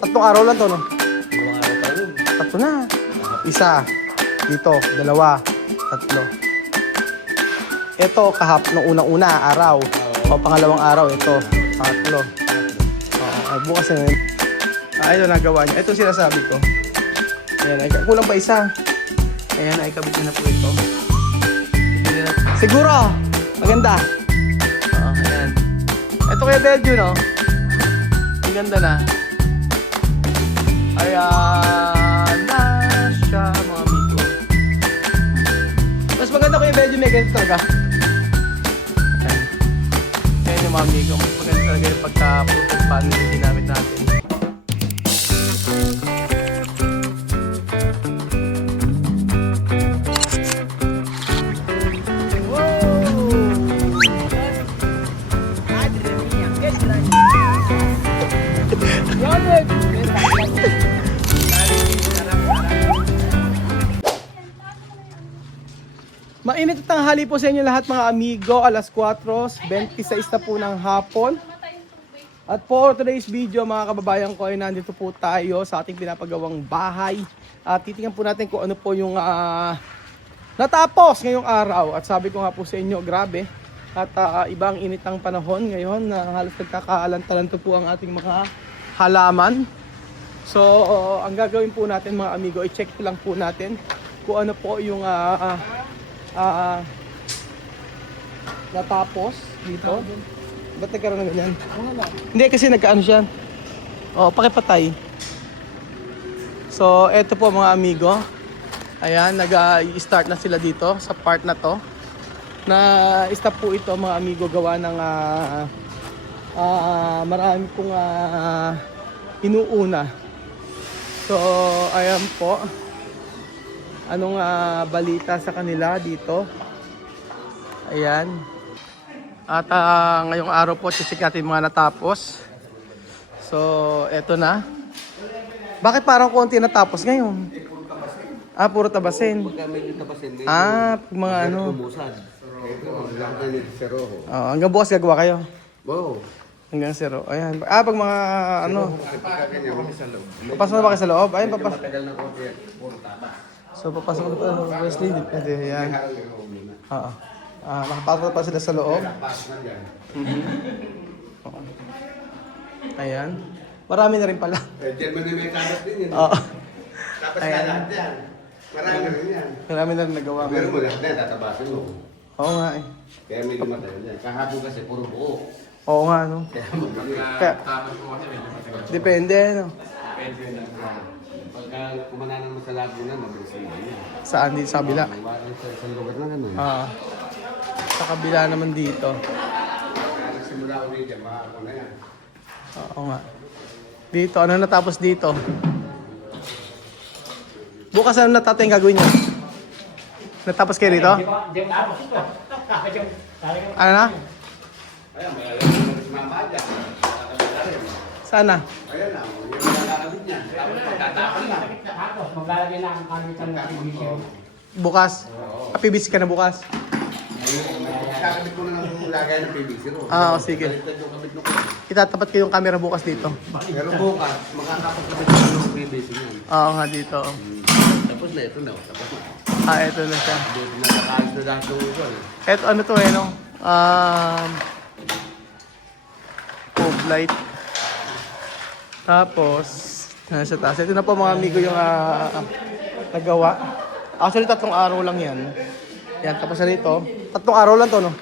Tatlong araw lang to, no? Dalawang araw pa yun. Tatlo na. Isa. Dito. Dalawa. Tatlo. Ito, nung unang-una, araw. O pangalawang araw, ito. Tatlo. Bukas na yun. Ito nagawa niya. Ito sinasabi ko. Ayan, kulang pa isa. Ayan, ay kabit na po ito. Siguro! Maganda. Ayan. Ito kaya Delju, no? Ang ganda na. Ayan na siya, mga amigo. Mas maganda ko yung Delju, may ganito talaga. Ayan. Ayan yung mga amigo. Mas maganda talaga yung pagka-proof panel yung ginamit natin. Mainit at tanghali po sa inyo lahat mga amigo. Alas 4:26 na po ng hapon. At for today's video mga kababayan ko ay nandito po tayo sa ating pinapagawang bahay. At titingnan po natin kung ano po yung natapos ngayong araw. At sabi ko nga po sa inyo, grabe. At ibang init ng panahon ngayon na halos nagkakaalantalanto po ang ating mga halaman. So ang gagawin po natin mga amigo, i-check lang po natin kung ano po yung natapos dito. Ba't nagkaroon ng ganyan? Hindi kasi nagkaano siya. Pakipatay. So eto po mga amigo. Ayan, nag-i-start na sila dito sa part na to. Na-stop po ito mga amigo gawa ng marami pong inuuna. So ayan po. Anong balita sa kanila dito? Ayan. At ngayong araw po, check natin mga natapos. So, eto na. Bakit parang konti natapos ngayon? Puro tabasin. Mga ano. Hanggang bukas gagawa kayo? Wow. Hanggang 0. Ayan. Pag mga ano. Papasok na ba kayo sa loob? Ayun, papasok. So, papasok na pa Wesley. Depende. Ayan. Nakapasok pa sila sa loob. Ayan. Marami na rin pala. Diyan mo na may tapas din yun. Tapas na lahat yan. Marami na rin yan. Marami na rin nagawa. Pero mo lahat na yan, tatabasin mo. Oo nga eh. Kaya may lumatay yan. Kahapon kasi puro buo. Oo nga no. Kaya magkakita. Kaya, depende no. Depende na. Pagka kumananan mo sa labo na, mabilis na yan. Saan dito sa kabila? Sa isang lugar na naman. Sa kabila naman dito. Kaya nagsimula ko dito, makakako na yan. Oo nga. Dito, ano natapos dito? Bukas ano natatay gagawin niyo? Natapos kayo rito? Ano na? Ayan, may alam mo na si Mama dyan. Sana? Ayan na, yung lalakabit niyan. Tapos tatapon lang. Maglalagay na ang kamitan ng PVC. Bukas? PVC ka na bukas? Kakabit ko na ng lagay ng PVC ro. Sige. Baliktad yung kabit ng Itatapat ko yung camera bukas dito. Pero bukas, makakapagkabit ko ng PVC niyan. Oo nga dito. Tapos na, ito na. Tapos na. Ito na siya. Nakakaayos na lahat ng uso. Ito ano to no? Cove light. Tapos, nasa taas. Ito na po mga amigo yung nagawa. Actually, 3 araw lang yan. Yan, tapos na rito. 3 araw lang to, no?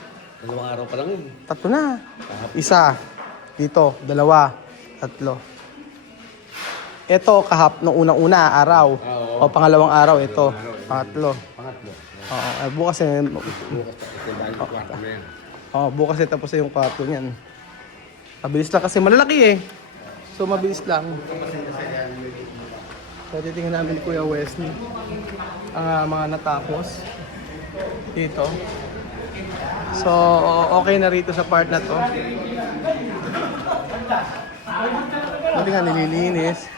2 araw pa lang yun. 3 na. Isa. Dito. 2. 3. Ito, nung unang-una, araw. O pangalawang araw, ito. 3. Pangatlo. Bukas eh. Bukas ito dahil yung kwarto na yan. Bukas eh, tapos yung kwarto niyan. Mabilis lang kasi malalaki eh. So, mabilis lang. So, titingnan namin ni Kuya Wesley ang mga natapos dito. So, okay na rito sa part na to. Buti nga nililinis.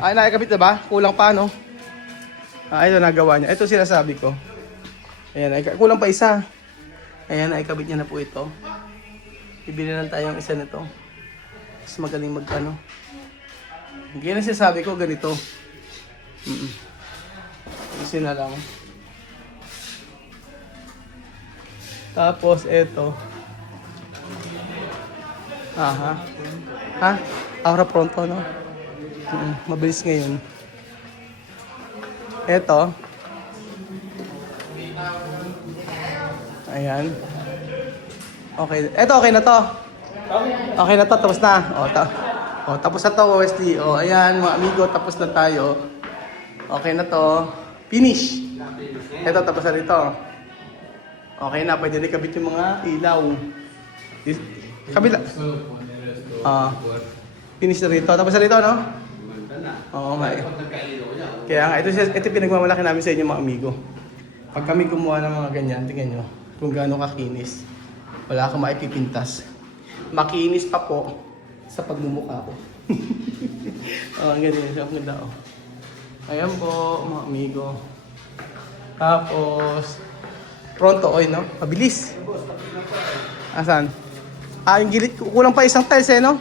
Nakikabit na ba? Kulang pa, no? Ito nagawa niya. Ito sinasabi ko. Ayan, kulang pa isa. Ayan, naikabit niya na po ito. Bibili lang tayong isa nito. Mas magaling mag-ano. Ganyan ang sinasabi ko, ganito. Isin na lang. Tapos, eto. Aha. Ha? Aura pronto, no? Mabilis ngayon. Eto. Ayan. Okay. Eto, okay na to. Okay na to, tapos na. Tapos na to, OST. Ayan, mga amigo, tapos na tayo. Okay na to. Finish. Eto, tapos na rito. Okay na, pwede rin kabit yung mga ilaw. Kabila. Finish na rito. Tapos na rito, no? Oo nga eh. Kaya nga, ito pinagmamalaki namin sa inyo mga amigo. Pag kami gumawa ng mga ganyan, tingnan nyo kung gaano kakinis. Wala kang maipipintas. Makinis pa po sa pagmumukha ko. Ang ganyan siya. Ang ganda, oh. Ayan po, mga amigo. Tapos, pronto, oy, no? Mabilis. Asan? Yung gilid, kulang pa isang tiles, eh, no?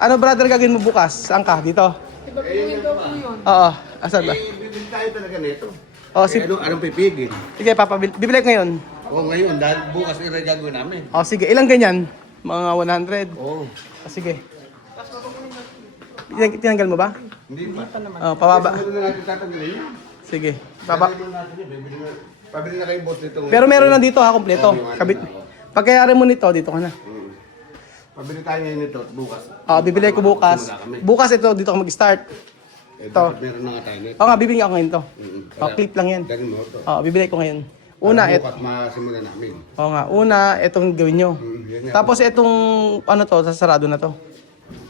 Ano, brother, gagawin mo bukas? Saan ka? Dito? Iba daw po yun. Oo. Asan ba? Bibili tayo talaga nito. Oh, si... Anong pipigil? Sige, bibili ko ngayon. Ngayon, dahil bukas gagawin namin. Oh, sige. Ilang ganyan? Mga 100? Oo. Sige. Tinanggal mo ba? Hindi pa. Oh, pababa. Ano na natin tatanggalin yan? Sige. Baba. Pabili na kayo boss nito. Pero meron na dito ha, kompleto. Kabit. Pagkayari mo nito, dito ka na. Pabili tayo ngayon nito at bukas. Bibili ko bukas. Bukas ito, dito ka mag-start. Ito. Meron na nga tayo nito. Nga, bibili ako ngayon to. Clip lang yan. Dali mo ito. Bibili ko ngayon. Una, bukas masimulan namin. Una, itong gawin nyo. Yan nga. Tapos itong, ano to, sasarado na to.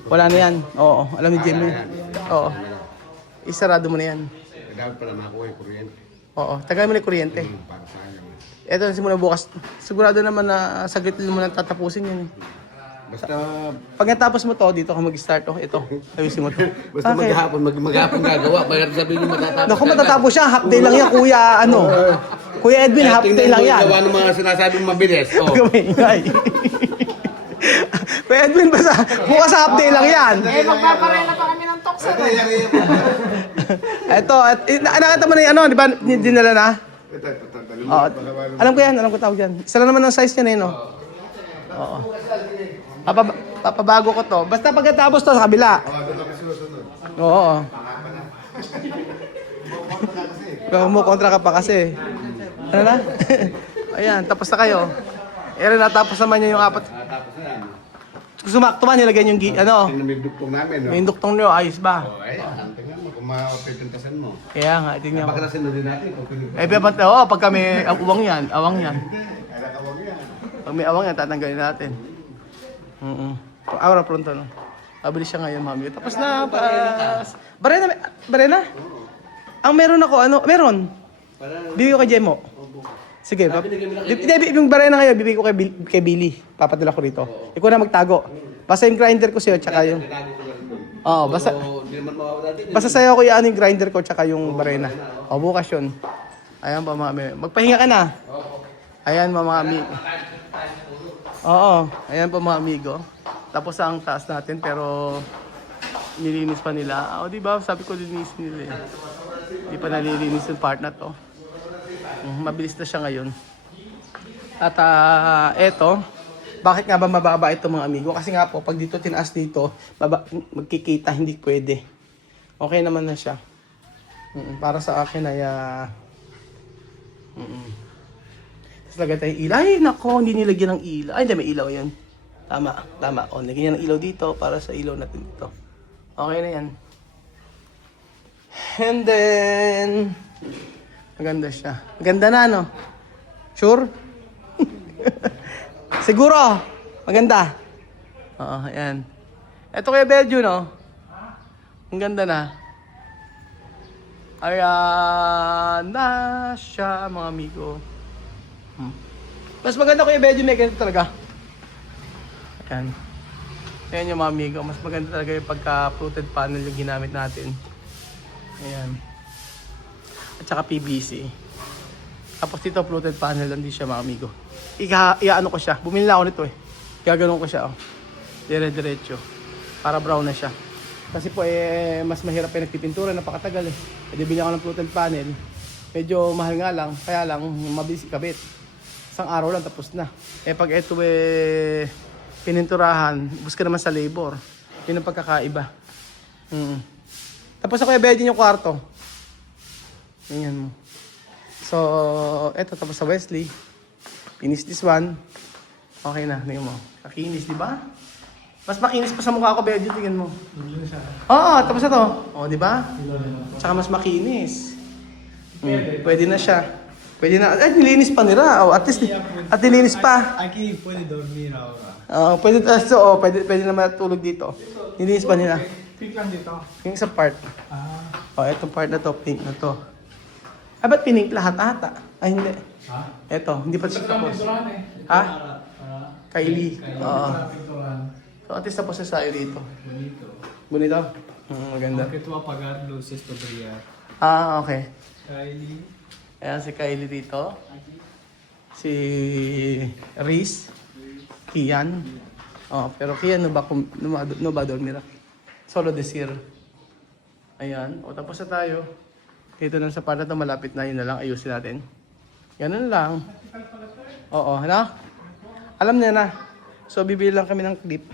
Wala na yan. Oo, alam ni Jimmy. Oo. Isarado mo na yan. Dapat pala makuha yung kuryente. Oo, tagal mo na yung kuryente. Para sayang. Ito, simula bukas. Sigurado naman na saglit mo na tatapusin yan. Basta Pag natapos mo to, dito ka mag-start. Ito, ayusin mo to. basta maghapon gagawa. Kaya sabihin nyo matatapos. Naku, matatapos siya. Half day lang yan, kuya. Kuya Edwin, half day lang yan. Gawa ng mga sinasabing mabilis. Oh. Kamingay. Kuya Edwin, basta bukas half day lang yan. Magpaparela pa kami ng toksa. Ito, nakita mo na yung di ba, dinala na? Alam ko yan, alam ko tawag yan. Isa lang naman ang size niya no? Oo. Papabago ko to. Basta pagkatapos to sa kabila. Oo. Kontra ka pa kasi. Ano na? Ayan, tapos na kayo. Natapos naman niya yung apat. Tapos na yan. Kung sumakto man, nilagay yung Tingnan may duktong namin. No? May duktong nyo, ayos ba? Ayan, tingnan mo kung mapipintasan mo. Kaya nga, tingnan mo. Pagkarasin na din natin kung pinipintasan. Pag kami, awang yan. Alakawag yan. Pag may awang yan, tatanggalin natin. Aura pronto, no? Mabilis siya ngayon, mami. Tapos na, Barena? Ang meron ako, meron. Bibigay ko kay Jemo. Sige, yung Barena ngayon, bibigay ko kay Billy. Papadala ko rito. Ikaw na magtago. Basta yung grinder ko sa'yo, tsaka yung... Oo, basta sa'yo ko yung grinder ko, tsaka yung Barena. Bukas yun. Ayan pa, mami. Magpahinga ka na. Ayan, mga amigo. Oo, ayan pa mga amigo. Tapos ang taas natin, pero nilinis pa nila. Di ba? Sabi ko linisin nila eh. Di pa nalilinis yung part na to. Mabilis na siya ngayon. At eto, bakit nga ba mababa ito mga amigo? Kasi nga po, pag dito tinaas dito, magkikita, hindi pwede. Okay naman na siya. Para sa akin ay... Tapos lagay tayo ilaw. Ay, nako, hindi nilagyan ng ilaw. Ay, hindi, may ilaw yan. Tama. Lagyan ng ilaw dito para sa ilaw natin dito. Okay na yan. And then... Maganda siya. Maganda na, no? Sure? Siguro. Maganda. Oo, ayan. Ito kaya Belgium, no? Ang ganda na. Ayan na siya, mga amigo. Mas maganda ko yung Belgium, may ganito talaga. Ayan. Ayan yung mga amigo. Mas maganda talaga yung pagka-fluted panel yung ginamit natin. Ayan. At saka PVC. Tapos dito fluted panel, hindi siya mga amigo. Iaano ko siya. Bumili na ako nito eh. Gaganon ko siya. Oh. Dire-diretso. Para brown na siya. Kasi po mas mahirap pa nagpipintura, napakatagal eh. Pwede bilhin ako ng fluted panel. Medyo mahal nga lang, kaya lang mabilis ikabit. Isang araw lang tapos na. Pag ito pininturahan, bus ka naman sa labor. Yun ang pagkakaiba. Tapos ako i-bedding yung kwarto. Ganyan mo. So, eto tapos sa Wesley. Finish this one. Okay na, tingnan mo. Kakinis, di ba? Mas makinis pa sa mukha ko, bedding, tingnan mo. Oo, tapos na to. O, di ba? Tsaka mas makinis. Pwede na siya. Pwede na. Ay, nilinis pa nila. Oh, at least, at nilinis pa. Aquí puede dormir ahora. Pwede na matulog dito. Nilinis pa nila. Pink lang dito. Yung sa part. Ah. Oh, etong part na to, pink na to. Ah, ba't pinink lahat ata? Ay, hindi. Ha? Eto, hindi pa siya tapos. Pinturan eh. Ha? Para Kylie. Oo. pinturan. So, at least tapos na tayo dito. Bonito. Bonito? Maganda. Aunque tú apagar luces to brillar. Ah, okay. Kylie. Ayan si Kylie dito. Si Reese. Kian. Oh, pero Kian no ba dormir aquí? Solo decir. Ayan. O, tapos na tayo. Dito na sa part na to, malapit na. Yun na lang. Ayusin natin. Ganun lang. Oo. Na? Alam niya na. So, bibili lang kami ng clip.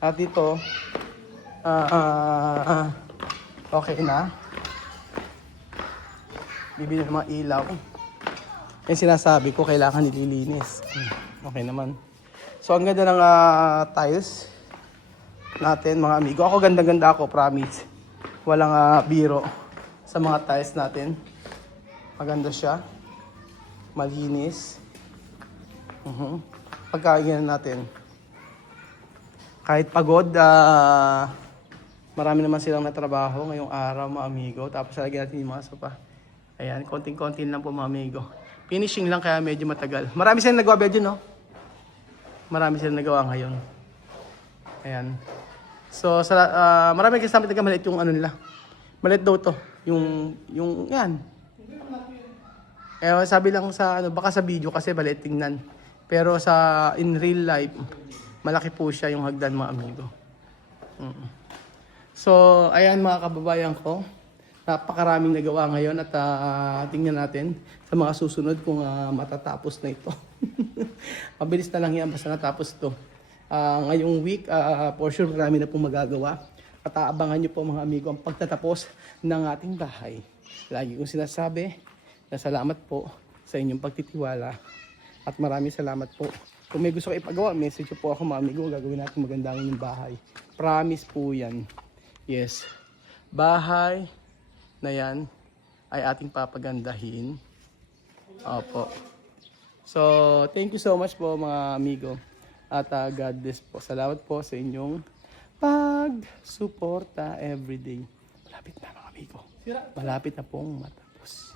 At dito, okay na. Bibili ng mga ilaw. Yung sinasabi ko, kailangan nililinis. Okay naman. So, ang ganda ng tiles natin, mga amigo. Ako, ganda-ganda ako, promise. Walang biro sa mga tiles natin. Maganda siya. Malinis. Pagkain natin. Kahit pagod, marami naman silang natrabaho ngayong araw, mga amigo. Tapos lagyan natin yung mga sopa. Ayan, konting-konti lang po, mga amigo. Finishing lang kaya medyo matagal. Marami silang nagawa bedyo, no? Marami silang nagawa ngayon. Ayan. So, marami kasi namin maliit yung ano nila. Maliit daw to. Yung yan. Sabi lang sa, baka sa video kasi maliit tingnan. Pero in real life, malaki po siya yung hagdan, mga amigo. So, ayan mga kababayan ko. Napakaraming nagawa ngayon at tingnan natin sa mga susunod kung matatapos na ito. Mabilis na lang yan basta natapos ito. Ngayong week, for sure marami na pong magagawa. At aabangan nyo po, mga amigo, ang pagtatapos ng ating bahay. Lagi kong sinasabi na salamat po sa inyong pagtitiwala. At maraming salamat po. Kung may gusto kayo ipagawa, message po ako, mga amigo. Gagawin natin magandang yung bahay. Promise po yan. Yes. Bahay na yan ay ating papagandahin. Opo. So, thank you so much po, mga amigo. At God bless po. Salamat po sa inyong pag-suporta everyday. Malapit na, mga amigo. Malapit na pong matapos.